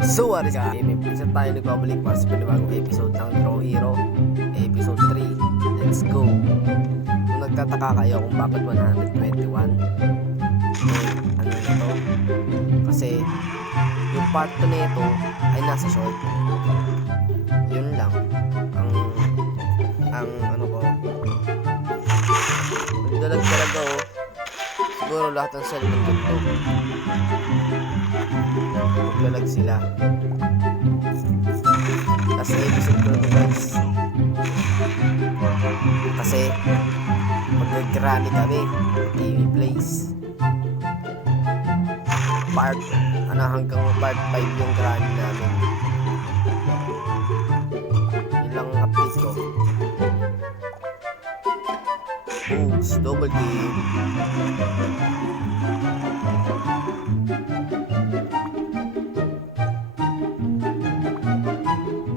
So what is up? Isa tayo nagbabalik para sa panibagong episode ng Draw Hero Episode 3. Let's go! Kung nagtataka kayo kung bakit 121, ano na to? Kasi yung part 2 na ito ay nasa short. Yun lang ang ano ko, nagdalag talaga oh. Siguro lahat ng cellphone ko maglalag sila. Last episode ko na guys, kasi mag-rally kami TV Place part hanggang part 5 yung rally namin. Yun lang ang update ko. Oops, double game.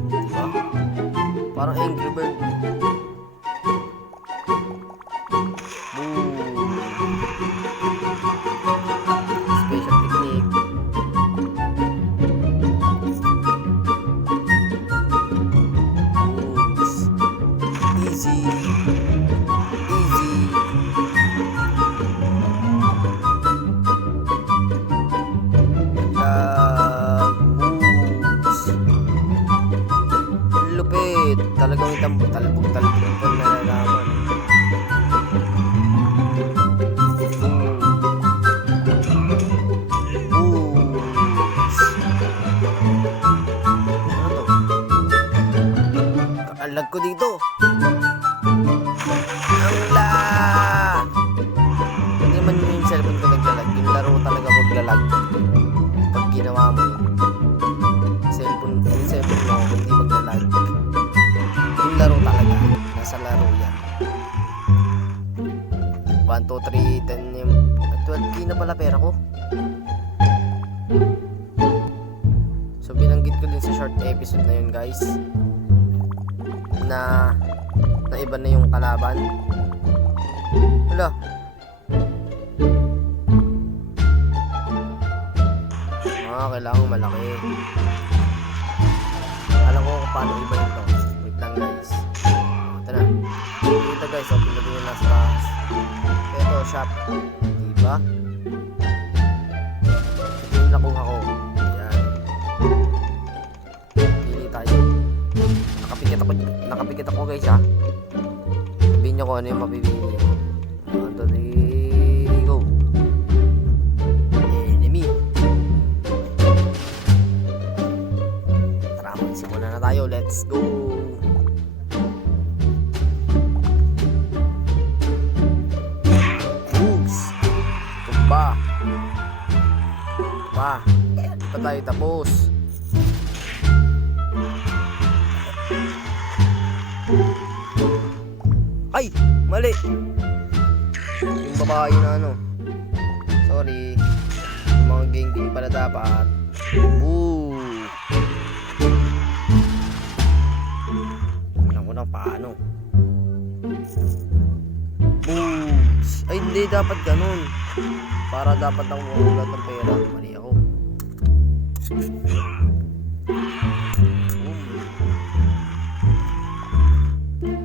Diba? Parang Angry Bird. Boom. Special technique. Oops. Easy. Lupit, talagang talbog ko nalalaman. Ano to? Kaalag ko dito. Angla! Hindi naman yung cellphone ko naglalag. Yung laro talaga maglalag pag ginawa mo yun. Yung cellphone mo hindi maglalag. Yung laro talaga, nasa laro yan. 1, 2, 3, 10 yung 12k na pala pera ko. So binanggit ko din sa short episode na yun guys, na iba na yung kalaban. Hala, kailangan malaki. Alam ko kung paano iba nito. Wait lang guys. Ito na. Ito guys, open na din yung last task. Ito, shop. Diba? Ito yung nakuha ko. Ayan. Pili tayo. Nakapikit ako guys ha. Sabihin nyo kung ano yung mapipili. 1, 2, 3, go. Enemy. Tara, magsimula na tayo. Let's go. Hindi pa tayo tapos. Ay! Mali! Yung babae na ano. Sorry. Yung mga gang pala dapat. Boo! Alam ko na paano. Boogs! Ay hindi, dapat ganun. Para dapat ako makulat ng pera. Mali ako.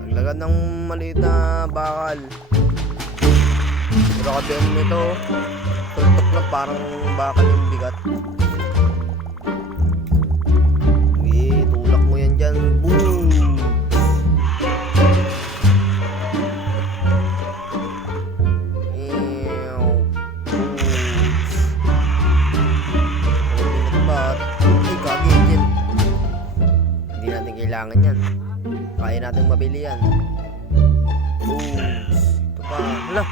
Naglagad ng maliit na bakal. Pero kabihan nito, tuntok na parang bakal yung bigat. Okay, tulak mo yan dyan. Boom! Kailangan yan. Kaya natin mabili yan. Oops. Ito pa. Hala.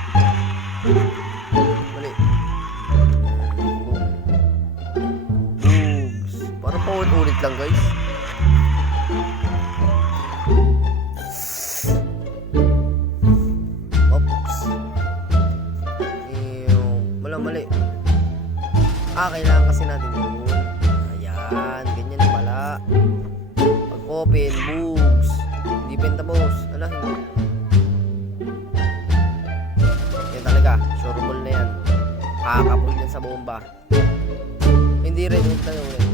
Mali. Boom. Oops. Parang paulit-ulit lang guys. Oops. Mali. Kailangan kasi natin yun. Ayan. Ganyan pala. Open, boogs. Hindi benta boss. Ala, hindi. Yan talaga, sure ball na yan. Kakapul yan sa bomba. Hindi rin, huwag tayo ulit.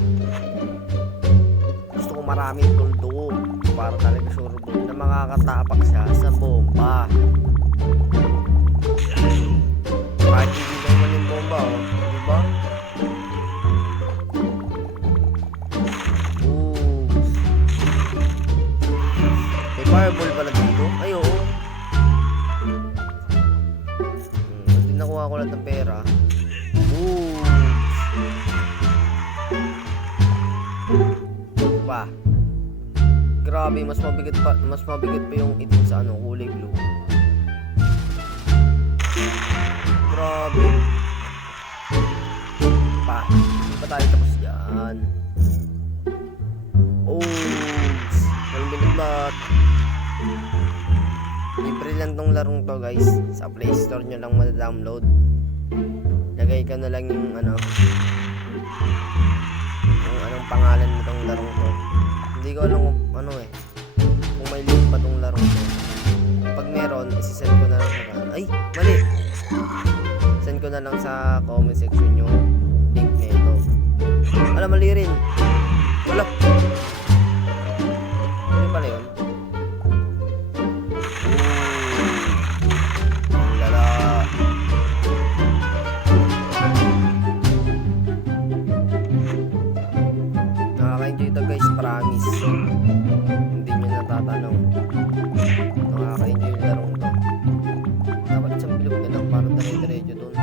maraming tuldok para talaga sure na makakatapak siya sa bomba. Kahit hindi naman yung bomba, oh. Diba? Oops. May fireball pala dito? Ay, oo. Hindi nakuha ko lahat ng pera. Oops. Pa. Grabe, mas mabigat pa yung itim sa ano, kulay blue. Grabe. Pa, hindi pa tayo tapos dyan. Oops. Walang binigbat. Libre lang tong larong to, guys. Sa Play Store nyo lang madadownload. Lagay ka na lang yung ano, yung anong pangalan nitong larong to. Hindi ko alam kung ano kung may link pa tong larong to. Pag meron, isi-send ko na lang sa ay, mali! Send ko na lang sa comment section yung link nito. Alam, mali rin. Wala. Ano pala yun? Lala. Nakaka-enjoy ito, guys, promise. Hindi nyo natatanong. Nakaka-enjoy yung larong to. Dapat isang bilog na lang para dire-diretso dun.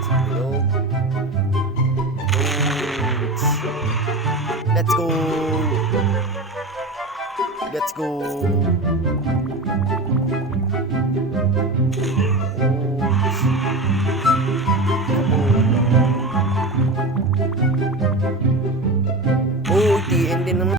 Isang bilog. Let's go! Let's go! Oh, TN din naman.